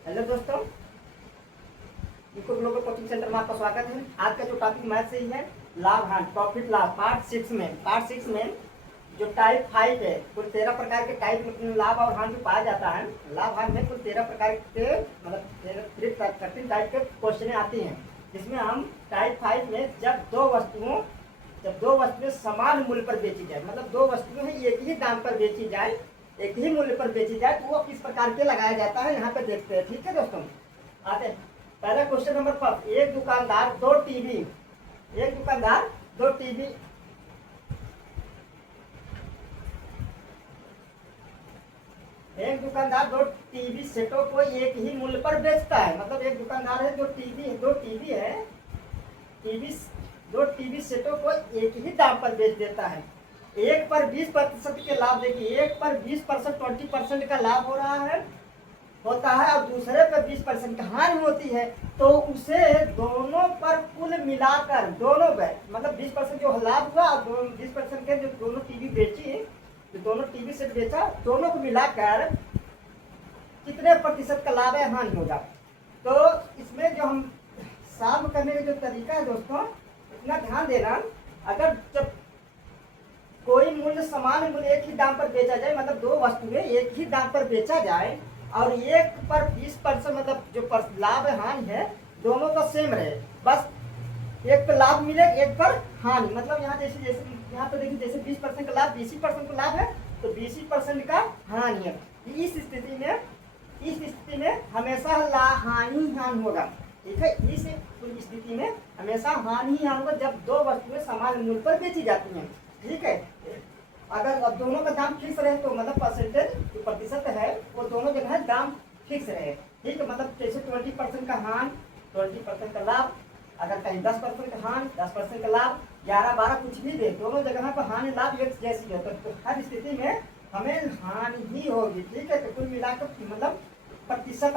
Hello दोस्तों, eco global coaching centre में आपका स्वागत है। आज का जो टॉपिक मैथ से ही है, लाभ हानि प्रॉफिट लॉस पार्ट 6 में जो टाइप 5 है, कुल 13 प्रकार के टाइप लाभ और हानि पाया जाता है। लाभ हानि में कुल 13 प्रकार के मतलब 13 टाइप के क्वेश्चन आती हैं, जिसमें हम टाइप 5 में जब दो वस्तुएं समान मूल्य पर बेची जाए, मतलब दो वस्तुएं हैं एक ही दाम पर बेची जाए, एक ही मूल्य पर बेची जाए, तो वो किस प्रकार के लगाया जाता है यहाँ पे देखते हैं। ठीक है दोस्तों, आते हैं। पहला क्वेश्चन नंबर 5, एक दुकानदार दो टीवी एक दुकानदार दो टीवी सेटों को एक ही मूल्य पर बेचता है। मतलब एक दुकानदार है जो दो टीवी सेटों को एक ही दाम पर बेच देता है। एक पर 20% के लाभ, देखिए एक पर 20% 20% का लाभ होता है और दूसरे पर 20% का हानि होती है, तो उसे दोनों पर कुल मिलाकर दोनों पर मतलब 20% जो लाभ हुआ और 20% के जो दोनों टीवी बेची, जो दोनों टीवी सेट बेचा, दोनों को मिलाकर कितने प्रतिशत का लाभ है हानि होगा। तो इसमें जो हम सॉल्व करने का जो तरीका है दोस्तों, इतना ध्यान देना, अगर जब कोई मूल्य समान मूल्य एक ही दाम पर बेचा जाए, मतलब दो वस्तुएं एक ही दाम पर बेचा जाए और एक पर 20% मतलब जो लाभ हानि है दोनों का सेम रहे, बस एक पर लाभ मिले एक पर हानि, मतलब यहाँ जैसे यहाँ पर देखिए जैसे 20% का लाभ 20% का लाभ है तो 20% का हानि है। इस स्थिति में हमेशा हानि होगा। ठीक है, इस स्थिति में हमेशा हानि होगा जब दो वस्तुएं समान मूल्य पर बेची जाती हैं। ठीक है, अगर अब दोनों का दाम फिक्स रहे तो मतलब परसेंटेज जो प्रतिशत है वो दोनों जगह दाम फिक्स रहे। ठीक है, मतलब जैसे 20% का हानि 20% का लाभ, अगर कहीं 10% का हानि 10% का लाभ, 11-12 कुछ भी दे, दोनों जगह पर हानि लाभ एक जैसी होता है, तो हर स्थिति में हमें हानि ही होगी। ठीक है, तो कुल मिलाकर मतलब प्रतिशत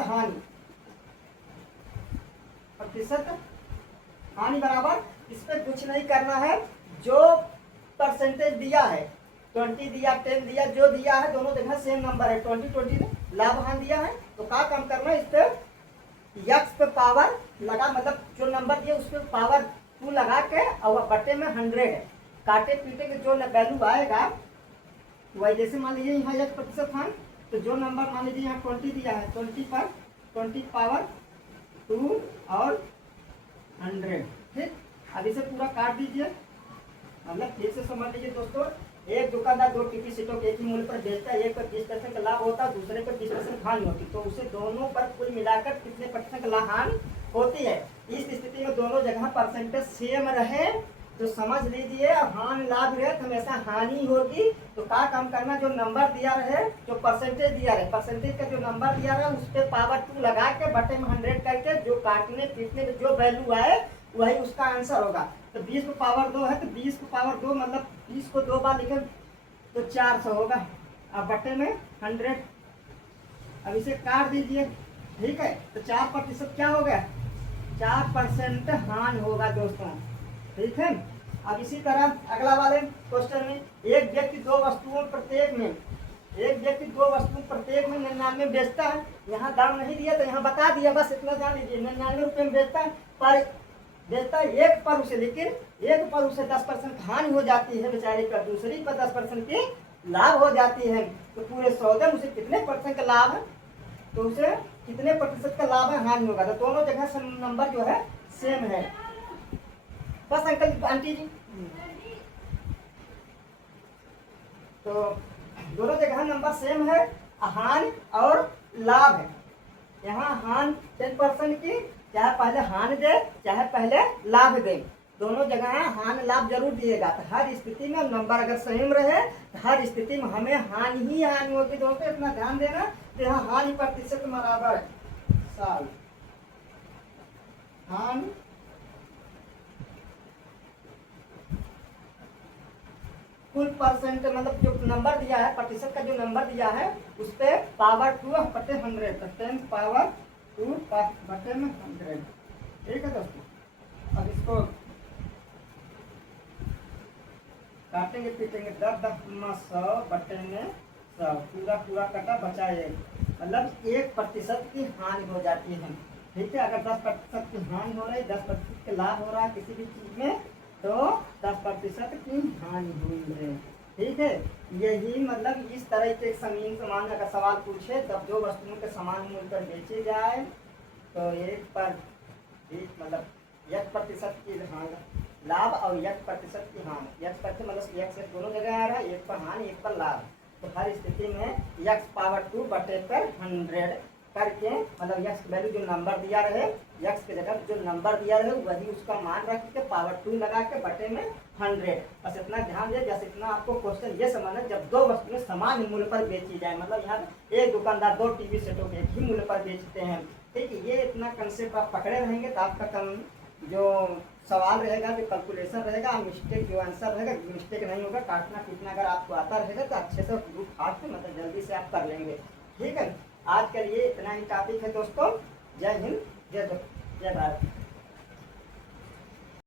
हानि बराबर, इस पर कुछ नहीं करना है, जो परसेंटेज दिया है 20 दिया 10 दिया, जो दिया है दोनों जगह सेम नंबर है, 20 लाभ हानि दिया है, तो क्या काम करना है, इस पे यक्स पे पावर लगा, मतलब जो नंबर दिया उस पर पावर 2 लगा के और बटे में 100 है, काटे पीटे के जो वैल्यू आएगा वही, जैसे मान लीजिए यहाँ 1% हानि, तो जो नंबर मान लीजिए यहाँ 20 दिया है, 20 पर 20 पावर 2 और 100। ठीक, अब इसे पूरा काट दीजिए, मतलब फिर से समझ लीजिए दोस्तों, एक दुकानदार दो टीवी सेटों के एक ही मूल्य पर बेचता है, एक पर 20% का लाभ होता है, दूसरे पर 20% हानि होती, तो उसे दोनों पर कुल मिलाकर कितने % का हानि होती है। इस स्थिति में दोनों जगह परसेंटेज सेम रहे तो समझ लीजिए हानि लाभ रहे तो हमेशा हानि होगी। तो क्या काम करना, जो नंबर दिया रहे, जो परसेंटेज दिया रहे, परसेंटेज का जो नंबर दिया रहे उस पर पावर 2 लगा के बटे में 100 करके जो काटने पीटने में जो वैल्यू आए वही उसका आंसर होगा। तो 20 को पावर 2 है तो 20 को पावर 2 मतलब 20 को 2 बार लिखे तो 400 होगा, अब बटे में 100, अब इसे काट दीजिए। ठीक है, तो 4% क्या हो गया, 4% हानि होगा दोस्तों। ठीक है, अब इसी तरह अगला वाले क्वेश्चन में एक व्यक्ति दो वस्तुओं प्रत्येक में 99 बेचता है, यहाँ दाम नहीं दिया तो यहाँ बता दिया, बस इतना जान लीजिए 99 रुपये में बेचता है, पर देता है एक पर उसे, लेकिन एक पर उसे 10% हानि हो जाती है बेचारे का, दूसरी पर 10% की लाभ हो जाती है, तो पूरे सौदे में उसे कितने % का लाभ है, तो उसे कितने % का लाभ है हानि होगा। तो दोनों जगह नंबर जो है सेम है, बस अंकल आंटी जी, तो दोनों जगह नंबर सेम है, हानि और लाभ है। यहाँ हानि 10% की, चाहे पहले हानि दे चाहे पहले लाभ दे, दोनों जगह हानि लाभ जरूर दिएगा। तो हर स्थिति में नंबर अगर सेम रहे तो हर स्थिति में हमें हानि ही हानि होगी दोस्तों, इतना ध्यान देना। तो यहाँ हानि प्रतिशत बराबर साल हानि कुल परसेंट, मतलब जो नंबर दिया है प्रतिशत का जो नंबर दिया है उस पर पावर 2 बटे 100, 10 पावर 2 बटे में 100। ठीक है दोस्तों, अब इसको काटेंगे पीटेंगे, 10 10 100 बटे में सब पूरा पूरा कटा बचा एक, मतलब 1% की हानि हो जाती है। ठीक है, अगर 10% की हानि हो रही, 10% का लाभ हो रहा है किसी भी चीज में, तो 10% की हानि हुई है। ठीक है, यही मतलब इस तरह के जमीन समान अगर सवाल पूछे तब जो वस्तुओं के समान मूल्य पर बेचे जाए तो एक पर मतलब 1% की हानि लाभ और 1% की हानि, 1% मतलब x दोनों जगह आ रहा है, एक पर हानि एक पर लाभ। तो हर स्थिति में x⁻2 बटे पर 100 करके मतलब x वैल्यू जो नंबर दिया रहे, x के जगह जो नंबर दिया रहे वही उसका मान रख के पावर 2 लगा के बटे में 100। बस इतना ध्यान दे, जैसे इतना आपको क्वेश्चन ये समझना, जब दो वस्तुएं समान मूल्य पर बेची जाए, मतलब यहाँ एक दुकानदार 2 टीवी सेटों के एक ही मूल्य पर बेचते हैं। ठीक है, ये इतना कंसेप्ट आप पकड़े रहेंगे तो आपका कम जो सवाल रहेगा, जो कैलकुलेशन रहेगा, मिस्टेक जो आंसर रहेगा मिस्टेक नहीं होगा। काटना पीटना अगर आपको आता रहेगा तो अच्छे से ग्रुप हाथ से मतलब जल्दी से आप कर लेंगे। ठीक है, आज के लिए इतना ही टॉपिक है दोस्तों। जय हिंद, जय भारत।